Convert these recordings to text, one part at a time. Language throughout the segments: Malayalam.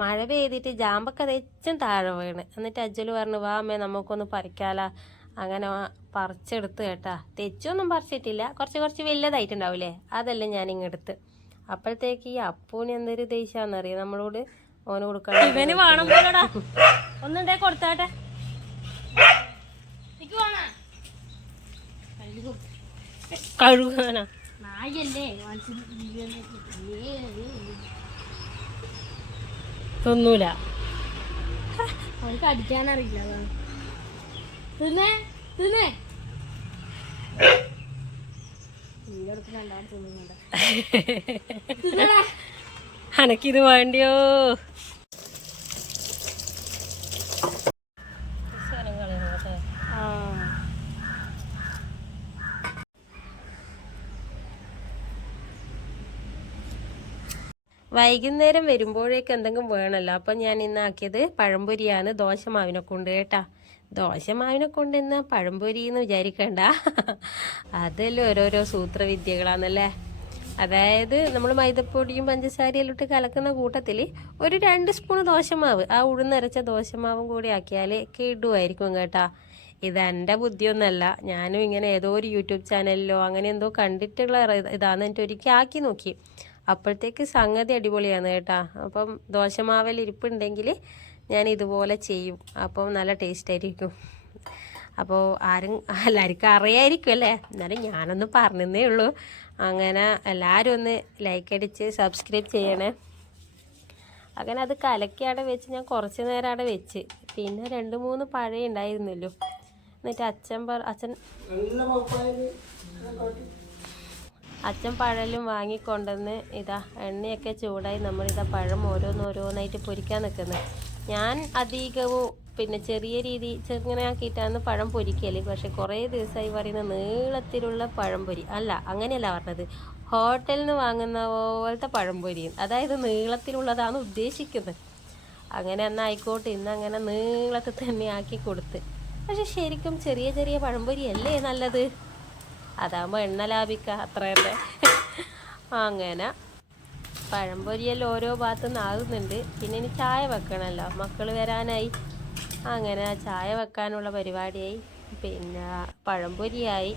മഴ പെയ്തിട്ട് ജാമ്പക്ക തെച്ചും താഴെ വീണ്. എന്നിട്ട് അജ്ജൽ പറഞ്ഞു വാ അമ്മേ നമുക്കൊന്ന് പറിക്കാലാ. അങ്ങനെ പറിച്ചെടുത്ത് കേട്ടാ. തെച്ചൊന്നും പറിച്ചിട്ടില്ല. കുറച്ച് കുറച്ച് വലുതായിട്ടുണ്ടാവില്ലേ അതെല്ലാം ഞാൻ ഇങ്ങെടുത്ത് അപ്പോഴത്തേക്ക് ഈ അപ്പൂന് എന്തൊരു ദേഷ്യാന്നറിയാം? നമ്മളോട് ഓന് കൊടുക്കാൻ ഇവന് വേണം പോലടാ. ഒന്നുണ്ടേ കൊടുത്താട്ടെ. കഴുകാനാ നായല്ലേ? തിന്നൂല. അവർക്ക് അടിക്കാനറിയില്ല തിന്നേ തിന്നേ. അനക്കിത് വേണ്ടിയോ? വൈകുന്നേരം വരുമ്പോഴേക്ക് എന്തെങ്കിലും വേണമല്ലോ അപ്പം ഞാൻ ഇന്നാക്കിയത് പഴംപൊരിയാണ്. ദോശമാവിനെ കൊണ്ട് കേട്ടാ. ദോശമാവിനെ കൊണ്ട് ഇന്ന്. പഴംപൊരി എന്ന് വിചാരിക്കണ്ട. അതെല്ലാം ഓരോരോ സൂത്രവിദ്യകളാണല്ലേ അതായത് നമ്മൾ മൈദപ്പൊടിയും പഞ്ചസാരയും ഇട്ട് കലക്കുന്ന കൂട്ടത്തിൽ ഒരു രണ്ട് സ്പൂൺ ദോശമാവ് ആ ഉഴുന്നരച്ച ദോശമാവും കൂടി ആക്കിയാൽ കിടുമായിരിക്കും കേട്ടാ. ഇത് എന്റെ ബുദ്ധിയൊന്നല്ല. ഞാനും ഇങ്ങനെ ഏതോ ഒരു യൂട്യൂബ് ചാനലിലോ അങ്ങനെ എന്തോ കണ്ടിട്ടുള്ള ഇതാണ് എന്നിട്ട് ഒരിക്കൽ ആക്കി നോക്കി. അപ്പോഴത്തേക്ക് സംഗതി അടിപൊളിയാണ് കേട്ടോ. അപ്പം ദോശമാവിൽ ഇരിപ്പുണ്ടെങ്കിൽ ഞാൻ ഇതുപോലെ ചെയ്യും. അപ്പം നല്ല ടേസ്റ്റ് ആയിരിക്കും. അപ്പോൾ ആരും എല്ലാവർക്കും അറിയായിരിക്കും അല്ലേ? എന്നാലും ഞാനൊന്ന് പറഞ്ഞതേ ഉള്ളൂ. അങ്ങനെ എല്ലാവരും ഒന്ന് ലൈക്ക് അടിച്ച് സബ്സ്ക്രൈബ് ചെയ്യണേ. അങ്ങനെ അത് കലക്കി വെച്ച് ഞാൻ കുറച്ച് നേരം അവിടെ വെച്ച്. പിന്നെ രണ്ട് മൂന്ന് പഴയ ഉണ്ടായിരുന്നല്ലോ. എന്നിട്ട് അച്ഛൻ പറ അച്ഛൻ അച്ഛൻ പഴലും വാങ്ങിക്കൊണ്ടുവന്ന് ഇതാ എണ്ണയൊക്കെ ചൂടായി നമ്മളിതാ പഴം ഓരോന്നോരോന്നായിട്ട് പൊരിക്കാൻ നിൽക്കുന്നത് ഞാൻ അധികവും പിന്നെ ചെറിയ രീതി ചെറുങ്ങനെ ആക്കിയിട്ടാണ് പഴം പൊരിക്കൽ. പക്ഷെ കുറേ ദിവസമായി പറയുന്ന നീളത്തിലുള്ള പഴംപൊരി അല്ല അങ്ങനെയല്ല പറഞ്ഞത്. ഹോട്ടലിൽ നിന്ന് വാങ്ങുന്ന പോലത്തെ പഴംപൊരി അതായത് നീളത്തിലുള്ളതാണ് ഉദ്ദേശിക്കുന്നത്. അങ്ങനെ അന്ന് ആയിക്കോട്ടെ ഇന്ന് അങ്ങനെ നീളത്തിൽ തന്നെ ആക്കി കൊടുത്ത്. പക്ഷെ ശരിക്കും ചെറിയ ചെറിയ പഴംപൊരി അല്ലേ നല്ലത്? അതാകുമ്പോൾ എണ്ണ ലാഭിക്കുക അത്രയല്ലേ? അങ്ങനെ. പഴംപൊരിയെല്ലാം ഓരോ ഭാഗത്തു നിന്ന് ആകുന്നുണ്ട് പിന്നെ ഇനി ചായ വെക്കണമല്ലോ മക്കൾ വരാനായി. അങ്ങനെ ചായ വെക്കാനുള്ള പരിപാടിയായി. പിന്നെ പഴംപൊരിയായി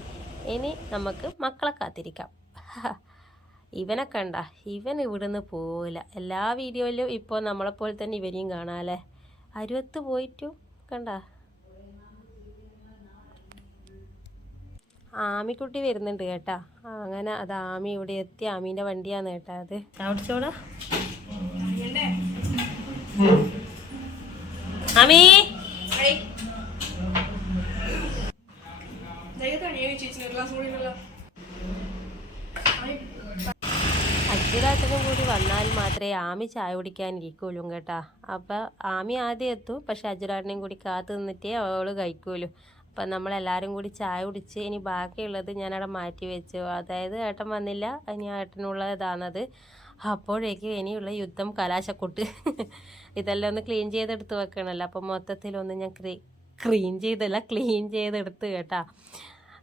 ഇനി നമുക്ക് മക്കളെ കാത്തിരിക്കാം. ഇവനെ കണ്ട ഇവൻ ഇവിടുന്ന് പോവില്ല. എല്ലാ വീഡിയോയിലും ഇപ്പോൾ നമ്മളെപ്പോലെ തന്നെ ഇവനെയും കാണാമല്ലേ അരുവത്ത് പോയിട്ടും കണ്ട? ആമിക്കുട്ടി വരുന്നുണ്ട് കേട്ടാ. അങ്ങനെ അത് ആമി ഇവിടെ എത്തി. ആമീന്റെ വണ്ടിയാന്ന് കേട്ടാ അത്. ചവിടിച്ചോടാ ആമി. അച്ഛനും കൂടി വന്നാൽ മാത്രമേ ആമി ചായ കുടിക്കാൻ ഇരിക്കുള്ളൂ കേട്ടാ. അപ്പം ആമി ആദ്യം എത്തും പക്ഷെ അച്ഛനും കൂടി കാത്തു നിന്നിട്ടേ അവൾ കഴിക്കുള്ളൂ. അപ്പം നമ്മളെല്ലാവരും കൂടി ചായ കുടിച്ച് ഇനി ബാക്കിയുള്ളത് ഞാനവിടെ മാറ്റി വെച്ചു. അതായത് ഏട്ടൻ വന്നില്ല ഇനി ഏട്ടനുള്ള ഇതാണത്. അപ്പോഴേക്കും ഇനിയുള്ള യുദ്ധം കലാശക്കൊട്ട്. ഇതെല്ലാം ഒന്ന് ക്ലീൻ ചെയ്തെടുത്ത് വെക്കണമല്ലോ അപ്പം മൊത്തത്തിലൊന്ന് ഞാൻ ക്രീ ക്ലീൻ ചെയ്തല്ല ക്ലീൻ ചെയ്തെടുത്ത് കേട്ടാ.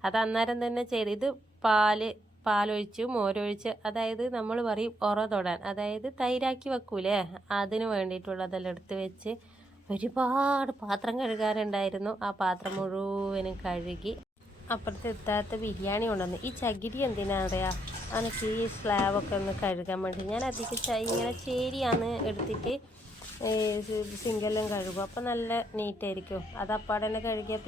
അത് അന്നേരം തന്നെ ചെയ്ത് ഇത് പാൽ പാലൊഴിച്ച് മോരൊഴിച്ച് അതായത് നമ്മൾ പറയും ഉറ തൊടാൻ. അതായത് തൈരാക്കി വെക്കൂലേ? അതിന് വേണ്ടിയിട്ടുള്ളതെല്ലാം എടുത്ത് വെച്ച് ഒരുപാട് പാത്രം കഴുകാറുണ്ടായിരുന്നു ആ പാത്രം മുഴുവനും കഴുകി അപ്പുറത്തെ എത്താത്ത ബിരിയാണി കൊണ്ടുവന്നു. ഈ ചകിരി എന്തിനാണ് അറിയാ? എനിക്ക് ഈ സ്ലാബൊക്കെ ഒന്ന് കഴുകാൻ വേണ്ടി. ഞാൻ അധികം ഇങ്ങനെ ചേരിയാണ് എടുത്തിട്ട് സിങ്കെല്ലാം കഴുകും. അപ്പം നല്ല നീറ്റായിരിക്കും അത് അപ്പാടെ തന്നെ കഴുകിയാൽ